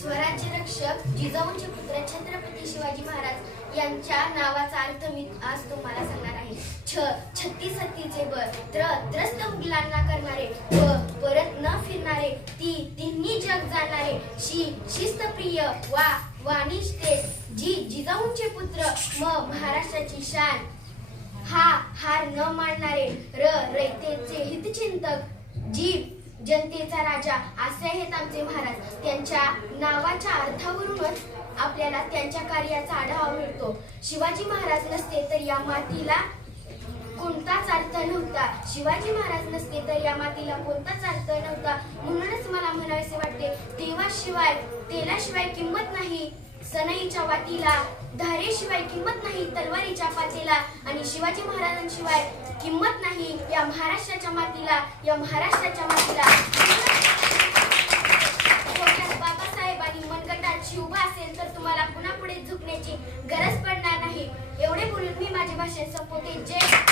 स्वराज्य रक्षक जिजाऊंचे पुत्र छत्रपती शिवाजी महाराज यांच्या नावाचा अर्थ मी आज तुम्हाला सांगणार आहे. छत्तीस हत्तीचे बळ, त्रस्त मुघलांना करणारे व परत न फिरणारे, तिन्ही जग जाणारे, शिस्तप्रिय वाणिष्ठे जिजाऊंचे पुत्र, महाराष्ट्राची शान, हार न मानणारे, रयतेचे हितचिंतक, जनतेचा राजा, असे आहेत आमचे महाराज. त्यांच्या नावाच्या अर्थावरूनच आपल्याला त्यांच्या कार्याचा आढावा मिळतो. शिवाजी महाराज नसते तर या मातीला कोणताच अर्थ नव्हता. शिवाजी महाराज नसते तर या मातीला कोणताच अर्थ नव्हता. म्हणूनच मला म्हणावेसे वाटते, देवाशिवाय तेलाशिवाय किंमत नाही, सनईच्या वातीला धारेशिवाय किंमत नाही, तलवारीच्या पातेला, आणि शिवाजी महाराजांशिवाय किंमत नाही या महाराष्ट्राच्या मातीला, या महाराष्ट्राच्या मातीला. बाबासाहेब आणि मनगटात उभा असेल तर तुम्हाला पुन्हा पुढे झुकण्याची गरज पडणार नाही. एवढे बोलून मी माझे भाषण संपवते. जय